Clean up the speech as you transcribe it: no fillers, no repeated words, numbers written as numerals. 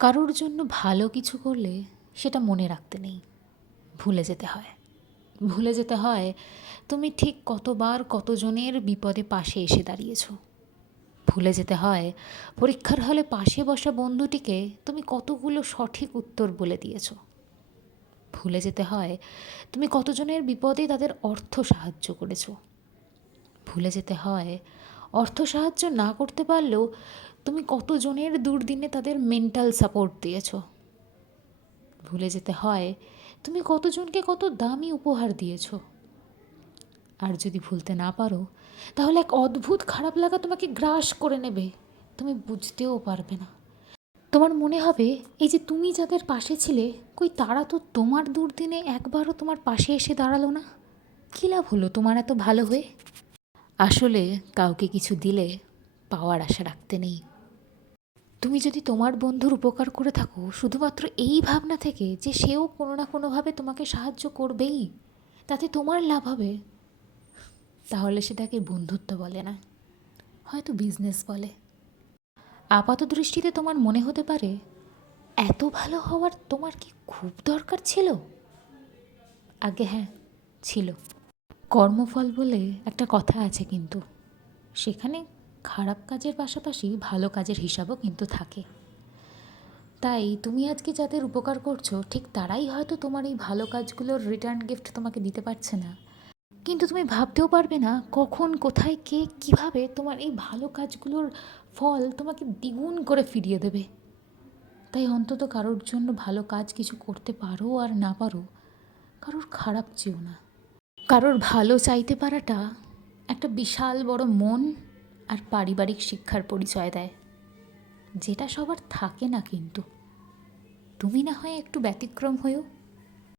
কারোর জন্য ভালো কিছু করলে সেটা মনে রাখতে নেই, ভুলে যেতে হয়। ভুলে যেতে হয় তুমি ঠিক কতবার কতজনের বিপদে পাশে এসে দাঁড়িয়েছো। ভুলে যেতে হয় পরীক্ষার হলে পাশে বসা বন্ধুটিকে তুমি কতগুলো সঠিক উত্তর বলে দিয়েছো। ভুলে যেতে হয় তুমি কতজনের বিপদে তাদের অর্থ সাহায্য করেছো। ভুলে যেতে হয় অর্থ সাহায্য না করতে পারলেও তুমি কতজনের দুর্দিনে তাদের মেন্টাল সাপোর্ট দিয়েছো। ভুলে যেতে হয় তুমি কতজনকে কত দামি উপহার দিয়েছো। আর যদি ভুলতে না পারো তাহলে এক অদ্ভুত খারাপ লাগা তোমাকে গ্রাস করে নেবে, তুমি বুঝতেও পারবে না। তোমার মনে হবে এই যে তুমি যাদের পাশে ছিলে, কই তারা তো তোমার দুর্দিনে একবারও তোমার পাশে এসে দাঁড়ালো না। কী লাভ হলো তোমার এত ভালো হয়ে? আসলে কাউকে কিছু দিলে পাওয়ার আশা রাখতে নেই। তুমি যদি তোমার বন্ধুর উপকার করে থাকো শুধুমাত্র এই ভাবনা থেকে যে সেও কোনো না কোনোভাবে তোমাকে সাহায্য করবেই, তাতে তোমার লাভ হবে, তাহলে সেটাকে বন্ধুত্ব বলে না, হয়তো বিজনেস বলে। আপাত দৃষ্টিতে তোমার মনে হতে পারে এত ভালো হওয়ার তোমার কি খুব দরকার ছিল? আগে হ্যাঁ, ছিল। কর্মফল বলে একটা কথা আছে, কিন্তু সেখানে খারাপ কাজের পাশাপাশি ভালো কাজের হিসাবও কিন্তু থাকে। তাই তুমি আজকে যাদের উপকার করছো ঠিক তারাই হয়তো তোমার এই ভালো কাজগুলোর রিটার্ন গিফট তোমাকে দিতে পারছে না, কিন্তু তুমি ভাবতেও পারবে না কখন কোথায় কে কিভাবে তোমার এই ভালো কাজগুলোর ফল তোমাকে দ্বিগুণ করে ফিরিয়ে দেবে। তাই অন্তত কারোর জন্য ভালো কাজ কিছু করতে পারো আর না পারো, কারোর খারাপ চেও না। কারোর ভালো চাইতে পারাটা একটা বিশাল বড় মন আর পারিবারিক শিক্ষার পরিচয় দেয়, যেটা সবার থাকে না। কিন্তু তুমি না হয় একটু ব্যতিক্রম হয়েও